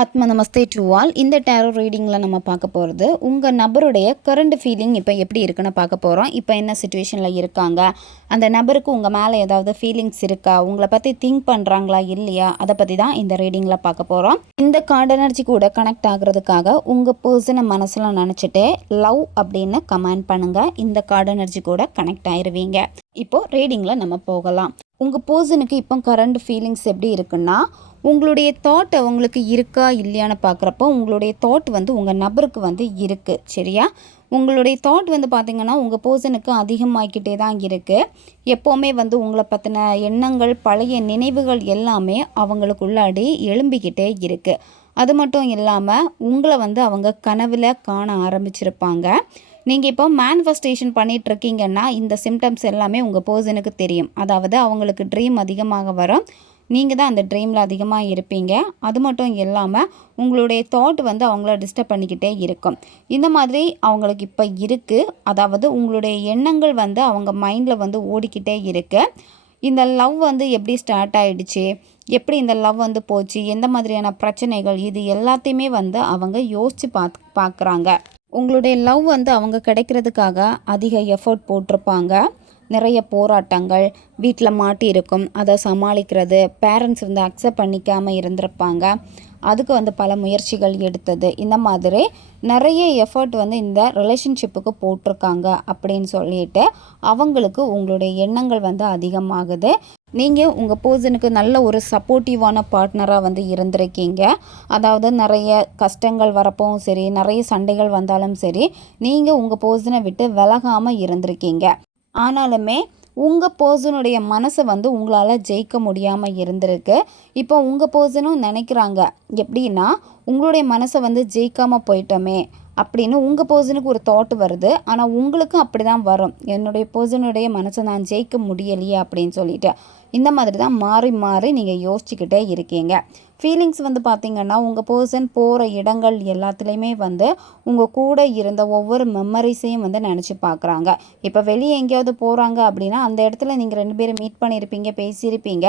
ஆத்ம நமஸ்தே to all இந்த டேரோ ரீடிங்கில் நம்ம பார்க்க போகிறது உங்கள் நபருடைய கரண்ட் ஃபீலிங் இப்போ எப்படி இருக்குன்னு பார்க்க போகிறோம் இப்போ என்ன சுச்சுவேஷனில் இருக்காங்க? அந்த நபருக்கு உங்கள் மேலே ஏதாவது ஃபீலிங்ஸ் இருக்கா? உங்களை பற்றி திங்க் பண்ணுறாங்களா இல்லையா? அதை பற்றி தான் இந்த ரீடிங்கில் பார்க்க போகிறோம் இந்த கார்டு எனர்ஜி கூட கனெக்ட் ஆகிறதுக்காக உங்கள் பர்சனை மனசில் நினச்சிட்டு லவ் அப்படின்னு கமெண்ட் பண்ணுங்கள் இந்த கார்டு எனர்ஜி கூட கனெக்ட் ஆயிடுவீங்க இப்போது ரீடிங்கில் நம்ம போகலாம். உங்கள் பர்சனுக்கு இப்போ கரண்ட் ஃபீலிங்ஸ் எப்படி இருக்குன்னா உங்களுடைய தாட் அவங்களுக்கு இருக்கா இல்லையான்னு பார்க்குறப்போ உங்களுடைய தாட் வந்து உங்கள் நபருக்கு வந்து இருக்குது சரியா? உங்களுடைய தாட் வந்து பார்த்திங்கன்னா உங்கள் பர்சனுக்கு அதிகமாகிக்கிட்டே தான் இருக்குது எப்போவுமே வந்து உங்களை பற்றின எண்ணங்கள் பழைய நினைவுகள் எல்லாமே அவங்களுக்குள்ளாடி எழும்பிக்கிட்டே இருக்குது அது மட்டும் இல்லாமல் உங்களை வந்து அவங்க கனவில் காண ஆரம்பிச்சிருப்பாங்க. நீங்கள் இப்போ மேனிஃபெஸ்டேஷன் பண்ணிகிட்ருக்கீங்கன்னா இந்த சிம்டம்ஸ் எல்லாமே உங்கள் பர்சனுக்கு தெரியும். அதாவது அவங்களுக்கு ட்ரீம் அதிகமாக வரும். நீங்கள் தான் அந்த ட்ரீமில் அதிகமாக இருப்பீங்க. அது மட்டும் இல்லாமல் உங்களுடைய தாட் வந்து அவங்கள டிஸ்டர்ப் பண்ணிக்கிட்டே இருக்கும். இந்த மாதிரி அவங்களுக்கு இப்போ இருக்குது அதாவது உங்களுடைய எண்ணங்கள் வந்து அவங்க மைண்டில் வந்து ஓடிக்கிட்டே இருக்குது இந்த லவ் வந்து எப்படி ஸ்டார்ட் ஆகிடுச்சு எப்படி இந்த லவ் வந்து போச்சு? எந்த மாதிரியான பிரச்சனைகள்? இது எல்லாத்தையுமே வந்து அவங்க யோசித்து பார்த்து பார்க்குறாங்க உங்களுடைய லவ் வந்து அவங்க கிடைக்கிறதுக்காக அதிக எஃபர்ட் போட்டிருப்பாங்க. நிறைய போராட்டங்கள் வீட்டில் மாட்டி இருக்கும் அதை சமாளிக்கிறது பேரண்ட்ஸ் வந்து அக்செப்ட் பண்ணிக்காமல் இருந்திருப்பாங்க. அதுக்கு வந்து பல முயற்சிகள் எடுத்தது. இந்த மாதிரி நிறைய எஃபர்ட் வந்து இந்த ரிலேஷன்ஷிப்புக்கு போட்டிருக்காங்க அப்படின்னு சொல்லிட்டு அவங்களுக்கு உங்களுடைய எண்ணங்கள் வந்து அதிகமாகுது. நீங்கள் உங்கள் பர்சனுக்கு நல்ல ஒரு சப்போர்ட்டிவான பார்ட்னராக வந்து இருந்திருக்கீங்க. அதாவது நிறைய கஷ்டங்கள் வரப்பவும் சரி நிறைய சண்டைகள் வந்தாலும் சரி நீங்கள் உங்கள் பர்சனை விட்டு விலகாமல் இருந்திருக்கீங்க. ஆனாலுமே உங்கள் பர்சனுடைய மனசை வந்து உங்களால் ஜெயிக்க முடியாமல் இருந்திருக்கு. இப்போ உங்கள் பர்சனும் நினைக்கிறாங்க எப்படின்னா உங்களுடைய மனசை வந்து ஜெயிக்காமல் போயிட்டோமே. அப்படின்னு உங்கள் பர்சனுக்கு ஒரு தாட் வருது. ஆனால் உங்களுக்கும் அப்படி தான் வரும். என்னுடைய பர்சனுடைய மனசை நான் ஜெயிக்க முடியலையே அப்படின்னு சொல்லிட்டு. இந்த மாதிரி தான் மாறி மாறி நீங்கள் யோசிச்சுக்கிட்டே இருக்கீங்க. ஃபீலிங்ஸ் வந்து பார்த்திங்கன்னா உங்கள் பர்சன் போகிற இடங்கள் எல்லாத்துலேயுமே வந்து உங்கள் கூட இருந்த ஒவ்வொரு மெமரிஸையும் வந்து நினச்சி பார்க்குறாங்க இப்போ வெளியே எங்கேயாவது போகிறாங்க அப்படின்னா அந்த இடத்துல நீங்கள் ரெண்டு பேரும் மீட் பண்ணியிருப்பீங்க பேசியிருப்பீங்க.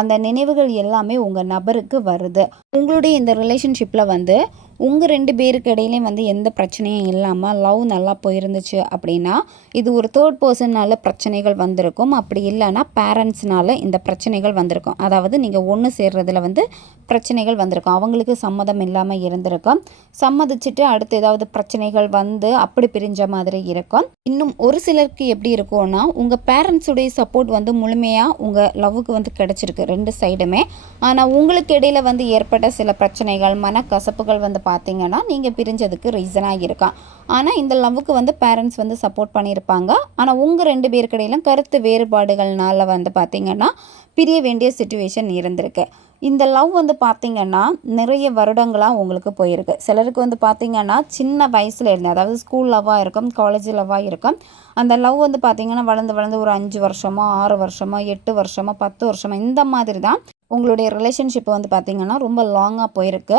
அந்த நினைவுகள் எல்லாமே உங்கள் நபருக்கு வருது. உங்களுடைய இந்த ரிலேஷன்ஷிப்பில் வந்து உங்கள் ரெண்டு பேருக்கு இடையிலையும் வந்து எந்த பிரச்சனையும் இல்லாமல் லவ் நல்லா போயிருந்துச்சு அப்படின்னா இது ஒரு தேர்ட் பர்சன்னால் பிரச்சனைகள் வந்திருக்கும். அப்படி இல்லைன்னா பேரண்ட்ஸ்னால இந்த பிரச்சனைகள் வந்திருக்கும். அதாவது நீங்கள் ஒன்று சேர்றதுல வந்து பிரச்சனைகள் வந்திருக்கும். அவங்களுக்கு சம்மதம் இல்லாமல் இருந்திருக்கும். சம்மதிச்சுட்டு அடுத்து ஏதாவது பிரச்சனைகள் வந்து அப்படி பிரிஞ்ச மாதிரி இருக்கும். இன்னும் ஒரு சிலருக்கு எப்படி இருக்கும்னா உங்கள் பேரண்ட்ஸுடைய சப்போர்ட் வந்து முழுமையாக உங்கள் லவ்வுக்கு வந்து கிடச்சிருக்கு ரெண்டு சைடுமே ஆனால் உங்களுக்கு இடையில் வந்து ஏற்பட்ட சில பிரச்சனைகள் மனக்கசப்புகள் வந்து பார்த்தீங்கன்னா நீங்கள் பிரிஞ்சதுக்கு ரீசனாக இருக்கான். ஆனால் இந்த லவ்வுக்கு வந்து பேரண்ட்ஸ் வந்து சப்போர்ட் பண்ணியிருப்பாங்க. ஆனால் உங்கள் ரெண்டு பேருக்கிடையிலும் கருத்து வேறுபாடுகள்னால வந்து பார்த்திங்கன்னா பிரிய வேண்டிய சுச்சுவேஷன் இருந்திருக்கு. இந்த லவ் வந்து பார்த்திங்கன்னா நிறைய வருடங்களாக உங்களுக்கு போயிருக்கு. சிலருக்கு வந்து பார்த்திங்கன்னா சின்ன வயசில் இருந்து அதாவது ஸ்கூல் லவ்வாக இருக்கும் காலேஜ் லவ்வாக இருக்கும் அந்த லவ் வந்து பார்த்திங்கன்னா வளர்ந்து வளர்ந்து ஒரு அஞ்சு வருஷமோ ஆறு வருஷமோ எட்டு வருஷமோ பத்து வருஷமோ இந்த மாதிரி தான் உங்களுடைய ரிலேஷன்ஷிப் வந்து பார்த்திங்கன்னா ரொம்ப லாங்காக போயிருக்கு.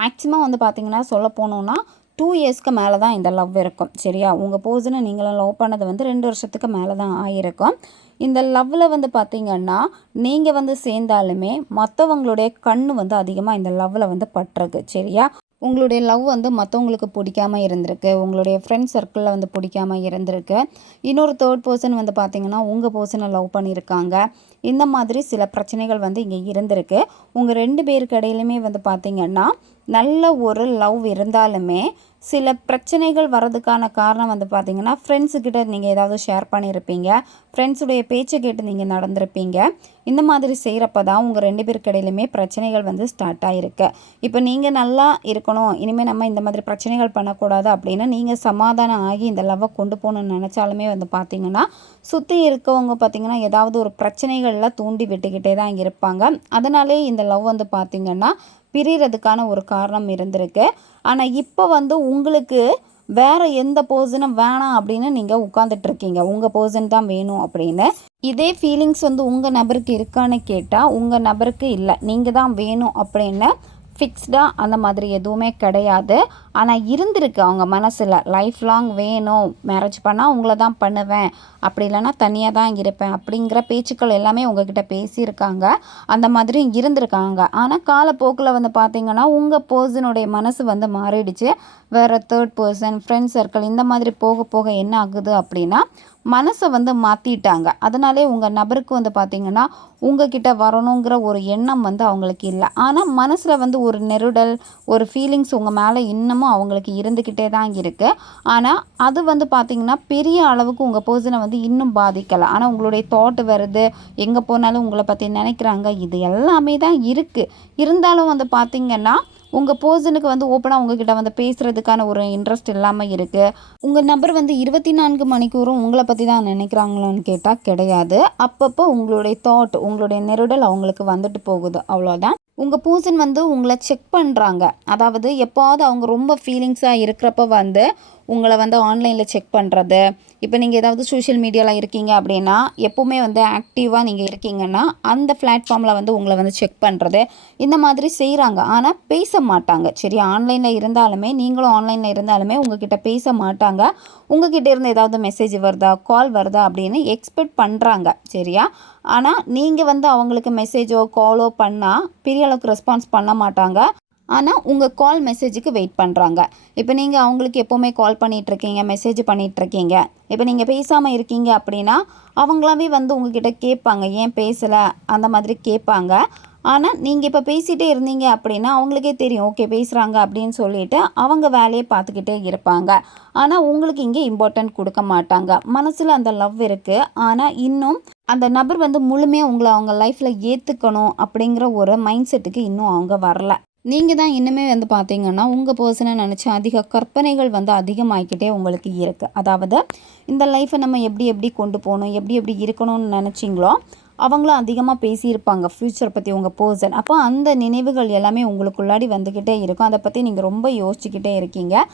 மேக்ஸிமம் வந்து பார்த்திங்கன்னா சொல்ல போனோன்னா டூ இயர்ஸ்க்கு மேலே தான் இந்த லவ் இருக்கும். சரியா? உங்கள் போர்ஸனை நீங்களும் லவ் பண்ணது வந்து ரெண்டு வருஷத்துக்கு மேலே தான் ஆகிருக்கும் இந்த லவ்வில் வந்து பார்த்திங்கன்னா நீங்கள் வந்து சேர்ந்தாலுமே மற்றவங்களுடைய கண் வந்து அதிகமாக இந்த லவ்வில் வந்து பட்டுருக்கு. சரியா? உங்களுடைய லவ் வந்து மற்றவங்களுக்கு பிடிக்காம இருந்திருக்கு. உங்களுடைய ஃப்ரெண்ட் சர்க்கிளில் வந்து பிடிக்காம இருந்திருக்கு. இன்னொரு தேர்ட் பர்சன் வந்து பார்த்திங்கன்னா உங்கள் பர்சனை லவ் பண்ணியிருக்காங்க. இந்த மாதிரி சில பிரச்சனைகள் வந்து இங்கே இருந்திருக்கு. உங்கள் ரெண்டு பேருக்கு இடையிலுமே வந்து பார்த்திங்கன்னா நல்ல ஒரு லவ் இருந்தாலுமே சில பிரச்சனைகள் வர்றதுக்கான காரணம் வந்து பார்த்திங்கன்னா ஃப்ரெண்ட்ஸுக்கிட்ட நீங்கள் ஏதாவது ஷேர் பண்ணியிருப்பீங்க ஃப்ரெண்ட்ஸுடைய பேச்சை கேட்டு நீங்கள் நடந்திருப்பீங்க. இந்த மாதிரி செய்கிறப்ப தான் உங்கள் ரெண்டு பேருக்கு இடையிலுமே பிரச்சனைகள் வந்து ஸ்டார்ட் ஆகிருக்கு இப்போ நீங்கள் நல்லா இருக்கணும். இனிமேல் நம்ம இந்த மாதிரி பிரச்சனைகள் பண்ணக்கூடாது அப்படின்னா நீங்கள் சமாதானம் ஆகி இந்த லவ்வை கொண்டு போகணுன்னு நினச்சாலுமே வந்து பார்த்திங்கன்னா சுற்றி இருக்கவங்க பார்த்திங்கன்னா ஏதாவது ஒரு பிரச்சனைகளில் தூண்டி விட்டுக்கிட்டே தான் இருப்பாங்க. அதனாலே இந்த லவ் வந்து பார்த்திங்கன்னா பிரிகிறதுக்கான ஒரு காரணம் இருந்திருக்கு. ஆனால் இப்போ வந்து உங்களுக்கு வேறு எந்த போர்ஷனும் வேணாம் அப்படின்னு நீங்கள் உட்காந்துட்ருக்கீங்க உங்கள் போர்ஷன் தான் வேணும் அப்படின்னு. இதே ஃபீலிங்ஸ் வந்து உங்கள் நபருக்கு இருக்கான்னு கேட்டால் உங்கள் நபருக்கு இல்லை. நீங்கள் தான் வேணும் அப்படின்னு ஃபிக்ஸ்டாக அந்த மாதிரி எதுவுமே கிடையாது. ஆனால் இருந்திருக்கு. அவங்க மனசில் லைஃப் லாங் வேணும். மேரேஜ் பண்ணால் உங்களை தான் பண்ணுவேன். அப்படி இல்லைன்னா தனியாக தான் இருப்பேன். அப்படிங்கிற பேச்சுக்கள் எல்லாமே உங்ககிட்ட பேசியிருக்காங்க. அந்த மாதிரியும் இருந்திருக்காங்க. ஆனால் காலப்போக்கில் வந்து பார்த்திங்கன்னா உங்கள் பர்சனுடைய மனசு வந்து மாறிடுச்சு. வேறு தேர்ட் பர்சன் ஃப்ரெண்ட் சர்க்கிள் இந்த மாதிரி போக போக என்ன ஆகுது அப்படின்னா மனசை வந்து மாற்றிட்டாங்க அதனாலே உங்கள் நபருக்கு வந்து பார்த்திங்கன்னா உங்ககிட்ட வரணுங்கிற ஒரு எண்ணம் வந்து அவங்களுக்கு இல்லை. ஆனால் மனசில் வந்து ஒரு நெருடல் ஒரு ஃபீலிங்ஸ் உங்கள் மேலே இன்னமும் அவங்களுக்கு இருந்துக்கிட்டே தான் இருக்குது ஆனால் அது வந்து பார்த்திங்கன்னா பெரிய அளவுக்கு உங்கள் பர்சனை வந்து இன்னும் பாதிக்கலை. ஆனால் உங்களுடைய தாட் வருது எங்கே போனாலும் உங்களை பற்றி நினைக்கிறாங்க இது எல்லாமே தான் இருக்குது இருந்தாலும் வந்து பார்த்திங்கன்னா உங்கள் பர்சனுக்கு வந்து ஓப்பனாக உங்ககிட்ட வந்து பேசுகிறதுக்கான ஒரு இன்ட்ரெஸ்ட் இல்லாமல் இருக்குது உங்கள் நபர் வந்து இருபத்தி நான்கு மணிக்கூறும் உங்களை பற்றி தான் நினைக்கிறாங்களோன்னு கேட்டால் கிடையாது. அப்பப்போ உங்களுடைய தாட் உங்களுடைய நெருடல் அவங்களுக்கு வந்துட்டு போகுது. அவ்வளோதான் உங்கள் பர்சன் வந்து உங்களை செக் பண்ணுறாங்க அதாவது எப்போவாவது அவங்க ரொம்ப ஃபீலிங்ஸாக இருக்கிறப்ப வந்து உங்களை வந்து ஆன்லைனில் செக் பண்ணுறது இப்போ நீங்கள் ஏதாவது சோஷியல் மீடியாவில் இருக்கீங்க அப்படின்னா எப்போவுமே வந்து ஆக்டிவாக நீங்கள் இருக்கீங்கன்னா அந்த பிளாட்ஃபார்மில் வந்து உங்களை வந்து செக் பண்ணுறது இந்த மாதிரி செய்கிறாங்க ஆனால் பேச மாட்டாங்க. சரி ஆன்லைனில் இருந்தாலுமே நீங்களும் ஆன்லைனில் இருந்தாலுமே உங்ககிட்ட பேச மாட்டாங்க. உங்ககிட்ட இருந்து ஏதாவது மெசேஜ் வருதா கால் வருதா அப்படின்னு எக்ஸ்பெக்ட் பண்ணுறாங்க சரியா? ஆனால் நீங்கள் வந்து அவங்களுக்கு மெசேஜோ காலோ பண்ணால் பெரிய அளவுக்கு ரெஸ்பான்ஸ் பண்ண மாட்டாங்க. ஆனால் உங்கள் கால் மெசேஜுக்கு வெயிட் பண்ணுறாங்க இப்போ நீங்கள் அவங்களுக்கு எப்போவுமே கால் பண்ணிகிட்ருக்கீங்க மெசேஜ் பண்ணிகிட்ருக்கீங்க இப்போ நீங்கள் பேசாமல் இருக்கீங்க அப்படின்னா அவங்களாவே வந்து உங்ககிட்ட கேட்பாங்க. ஏன் பேசலை? அந்த மாதிரி கேட்பாங்க. ஆனால் நீங்கள் இப்போ பேசிகிட்டே இருந்தீங்க அப்படின்னா அவங்களுக்கே தெரியும். ஓகே பேசுகிறாங்க அப்படின்னு சொல்லிட்டு அவங்க வேலையை பார்த்துக்கிட்டே இருப்பாங்க. ஆனால் உங்களுக்கு இங்கே இம்பார்ட்டன்ட் கொடுக்க மாட்டாங்க. மனசில் அந்த லவ் இருக்குது ஆனால் இன்னும் அந்த நபர் வந்து முழுமையாக உங்களை அவங்க லைஃப்பில் ஏற்றுக்கணும் அப்படிங்கிற ஒரு மைண்ட் செட்டுக்கு இன்னும் அவங்க வரல. நீங்கள் தான் இன்னுமே வந்து பார்த்தீங்கன்னா உங்கள் பர்சனை நினச்சி அதிக கற்பனைகள் வந்து அதிகமாகிக்கிட்டே உங்களுக்கு இருக்குது அதாவது இந்த லைஃப்பை நம்ம எப்படி எப்படி கொண்டு போகணும் எப்படி எப்படி இருக்கணும்னு நினச்சிங்களோ அவங்களும் அதிகமாக பேசியிருப்பாங்க ஃப்யூச்சர் பற்றி உங்கள் பர்சன் அப்போ அந்த நினைவுகள் எல்லாமே உங்களுக்குள்ளாடி வந்துக்கிட்டே இருக்கும். அதை பற்றி நீங்கள் ரொம்ப யோசிச்சுக்கிட்டே இருக்கீங்க.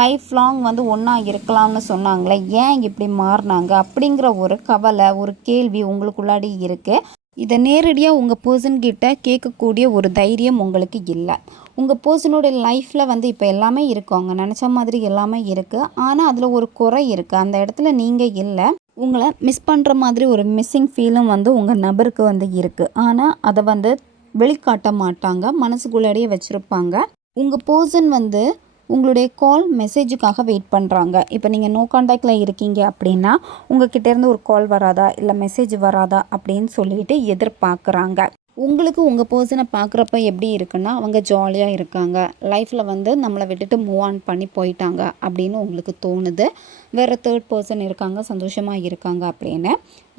லைஃப் லாங் வந்து ஒன்றா இருக்கலாம்னு சொன்னாங்களே ஏன் இப்படி மாறினாங்க? அப்படிங்கிற ஒரு கவலை ஒரு கேள்வி உங்களுக்குள்ளாடி இருக்குது இதை நேரடியாக உங்கள் பர்சன்கிட்ட கேட்கக்கூடிய ஒரு தைரியம் உங்களுக்கு இல்லை. உங்கள் பர்சனோட லைஃப்பில் வந்து இப்போ எல்லாமே இருக்கும் அவங்க நினச்ச மாதிரி எல்லாமே இருக்குது ஆனால் அதில் ஒரு குறை இருக்குது அந்த இடத்துல நீங்கள் இல்லை. உங்களை மிஸ் பண்ணுற மாதிரி ஒரு மிஸ்ஸிங் ஃபீலும் வந்து உங்கள் நபருக்கு வந்து இருக்குது ஆனால் அதை வந்து வெளிக்காட்ட மாட்டாங்க. மனசுக்குள்ளாடியே வச்சுருப்பாங்க. உங்கள் பர்சன் வந்து உங்களுடைய கால் மெசேஜுக்காக வெயிட் பண்ணுறாங்க இப்போ நீங்கள் நோ காண்டாக்டில் இருக்கீங்க அப்படின்னா உங்ககிட்டேருந்து ஒரு கால் வராதா? இல்லை மெசேஜ் வராதா? அப்படின்னு சொல்லிட்டு எதிர்பார்க்குறாங்க. உங்களுக்கு உங்கள் பர்சனை பார்க்குறப்ப எப்படி இருக்குன்னா அவங்க ஜாலியாக இருக்காங்க. லைஃப்பில் வந்து நம்மளை விட்டுட்டு மூவ் ஆன் பண்ணி போயிட்டாங்க அப்படின்னு உங்களுக்கு தோணுது. வேறு தேர்ட் பர்சன் இருக்காங்க சந்தோஷமாக இருக்காங்க அப்படின்னு.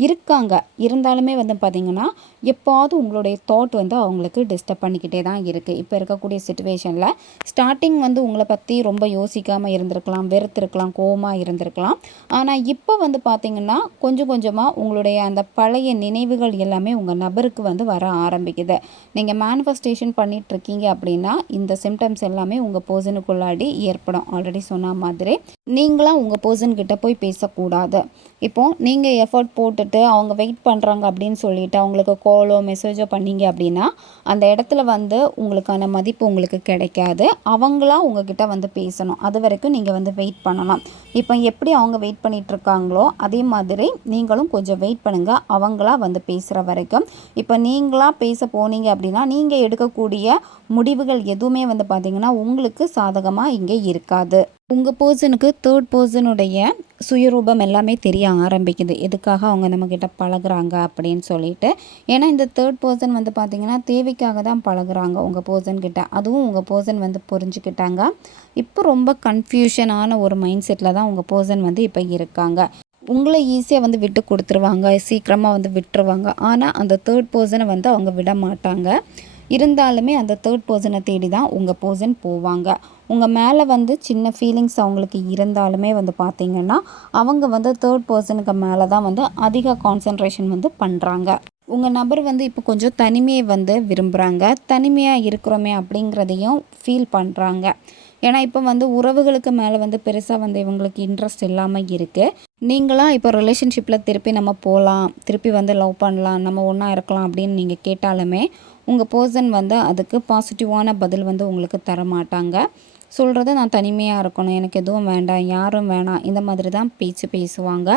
இருக்காங்க. இருந்தாலுமே வந்து பார்த்திங்கன்னா எப்போது உங்களுடைய தாட் வந்து அவங்களுக்கு டிஸ்டர்ப் பண்ணிக்கிட்டே தான் இருக்குது இப்போ இருக்கக்கூடிய சுச்சுவேஷனில் ஸ்டார்டிங் வந்து உங்களை பற்றி ரொம்ப யோசிக்காமல் இருந்திருக்கலாம் வெறுத்திருக்கலாம் கோவமாக இருந்திருக்கலாம். ஆனால் இப்போ வந்து பார்த்திங்கன்னா கொஞ்சம் கொஞ்சமாக உங்களுடைய அந்த பழைய நினைவுகள் எல்லாமே உங்கள் நபருக்கு வந்து வர ஆரம்பிக்குது. நீங்கள் மேனிஃபெஸ்டேஷன் பண்ணிகிட்ருக்கீங்க அப்படின்னா இந்த சிம்டம்ஸ் எல்லாமே உங்கள் பர்சனுக்குள்ளாடி ஏற்படும். ஆல்ரெடி சொன்ன மாதிரி நீங்களாம் உங்கள் பர்சன்கிட்ட போய் பேசக்கூடாது. இப்போது நீங்கள் எஃபர்ட் போட்டுட்டு அவங்க வெயிட் பண்ணுறாங்க அப்படின்னு சொல்லிவிட்டு அவங்களுக்கு காலோ மெசேஜோ பண்ணீங்க அப்படின்னா அந்த இடத்துல வந்து உங்களுக்கான மதிப்பு உங்களுக்கு கிடைக்காது. அவங்களா உங்ககிட்ட வந்து பேசணும். அது வரைக்கும் நீங்கள் வந்து வெயிட் பண்ணலாம். இப்போ எப்படி அவங்க வெயிட் பண்ணிகிட்ருக்காங்களோ அதே மாதிரி நீங்களும் கொஞ்சம் வெயிட் பண்ணுங்கள் அவங்களா வந்து பேசுகிற வரைக்கும். இப்போ நீங்களாக பேச போனீங்க அப்படின்னா நீங்கள் எடுக்கக்கூடிய முடிவுகள் எதுவுமே வந்து பார்த்திங்கன்னா உங்களுக்கு சாதகமாக இங்கே இருக்காது. உங்கள் பர்சனுக்கு தேர்ட் பர்சனுடைய சுயரூபம் எல்லாமே தெரிய ஆரம்பிக்குது. எதுக்காக அவங்க நம்மக்கிட்ட பழகுறாங்க அப்படின்னு சொல்லிட்டு. ஏன்னா இந்த தேர்ட் பர்சன் வந்து பார்த்திங்கன்னா தேவைக்காக தான் பழகுறாங்க உங்கள் பர்சன்கிட்ட அதுவும் உங்கள் பர்சன் வந்து புரிஞ்சுக்கிட்டாங்க. இப்போ ரொம்ப கன்ஃபியூஷனான ஒரு மைண்ட் செட்டில் தான் உங்கள் பர்சன் வந்து இப்போ இருக்காங்க. உங்களை ஈஸியாக வந்து விட்டு கொடுத்துருவாங்க சீக்கிரமாக வந்து விட்டுருவாங்க. ஆனால் அந்த தேர்ட் பர்சனை வந்து அவங்க விட மாட்டாங்க. இருந்தாலுமே அந்த தேர்ட் பர்சனை தேடி தான் உங்கள் பர்சன் போவாங்க. உங்கள் மேலே வந்து சின்ன ஃபீலிங்ஸ் அவங்களுக்கு இருந்தாலுமே வந்து பார்த்திங்கன்னா அவங்க வந்து தேர்ட் பர்சனுக்கு மேலே தான் வந்து அதிக கான்சன்ட்ரேஷன் வந்து பண்ணுறாங்க உங்கள் நபர் வந்து இப்போ கொஞ்சம் தனிமையை வந்து விரும்புகிறாங்க தனிமையாக இருக்கிறோமே அப்படிங்கிறதையும் ஃபீல் பண்ணுறாங்க ஏன்னா இப்போ வந்து உறவுகளுக்கு மேலே வந்து பெருசாக வந்து இவங்களுக்கு இன்ட்ரெஸ்ட் இல்லாமல் இருக்குது நீங்களாம் இப்போ ரிலேஷன்ஷிப்பில் திருப்பி நம்ம போகலாம் திருப்பி வந்து லவ் பண்ணலாம். நம்ம ஒன்றா இருக்கலாம் அப்படின்னு நீங்கள் கேட்டாலுமே உங்கள் பர்சன் வந்து அதுக்கு பாசிட்டிவான பதில் வந்து உங்களுக்கு தர மாட்டாங்க சொல்கிறது நான் தனிமையாக இருக்கணும். எனக்கு எதுவும் வேண்டாம் யாரும் வேணாம். இந்த மாதிரி தான் பேச்சு பேசுவாங்க.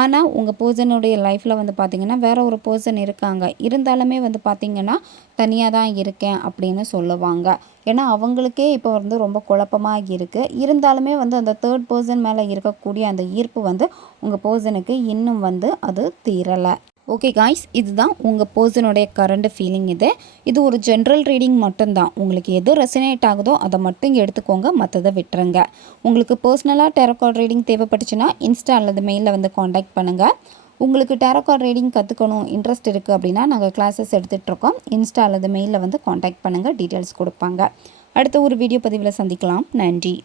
ஆனால் உங்கள் பர்சனுடைய லைஃப்பில் வந்து பார்த்திங்கன்னா வேறு ஒரு பர்சன் இருக்காங்க. இருந்தாலுமே வந்து பார்த்திங்கன்னா தனியாக தான் இருக்கேன் அப்படின்னு சொல்லுவாங்க. ஏன்னா அவங்களுக்கே இப்போ வந்து ரொம்ப குழப்பமாக இருக்குது இருந்தாலுமே வந்து அந்த தேர்ட் பர்சன் மேலே இருக்கக்கூடிய அந்த ஈர்ப்பு வந்து உங்கள் பர்சனுக்கு இன்னும் வந்து அது தீரலை. ஓகே காய்ஸ் இதுதான் உங்கள் பர்சனுடைய கரண்ட் ஃபீலிங் இது. இது ஒரு ஜென்ரல் ரீடிங் மட்டும்தான். உங்களுக்கு எது ரெசனேட் ஆகுதோ அதை மட்டும் எடுத்துக்கோங்க மற்றதை விட்டுருங்க. உங்களுக்கு பர்சனலாக டெரக்கார்ட் ரீடிங் தேவைப்பட்டுச்சுன்னா இன்ஸ்டா அல்லது மெயிலில் வந்து காண்டாக்ட் பண்ணுங்கள் உங்களுக்கு டெரக்கார்ட் ரீடிங் கற்றுக்கணும் இன்ட்ரெஸ்ட் இருக்குது அப்படின்னா நாங்கள் கிளாஸஸ் எடுத்துகிட்ருக்கோம் இன்ஸ்டா அல்லது மெயிலில் வந்து காண்டாக்ட் பண்ணுங்கள் டீட்டெயில்ஸ் கொடுப்பாங்க. அடுத்த ஒரு வீடியோ பதிவில் சந்திக்கலாம். நன்றி.